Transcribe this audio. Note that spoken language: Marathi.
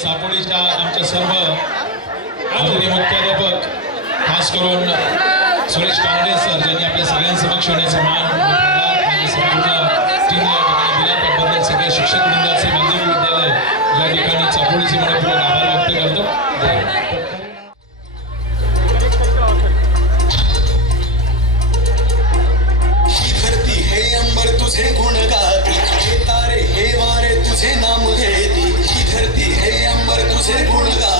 सापोलीच्या आमच्या सर्व आदरणीय मुख्याध्यापक खास करून सुरेश कांबळे सर ज्यांनी आपल्या सगळ्यांसमक्ष होण्याचा मान संपूर्ण टीमला दिला त्याबद्दल सगळे शिक्षक मंडळाचे माध्यमिक विद्यालय या ठिकाणी चापोलीचे मनपूर्वक आभार व्यक्त करतो। तुझे गुण गाती हे तारे हे वारे तुझे नाम घेती ही धरती हे अंबर तुझे गुण गाती।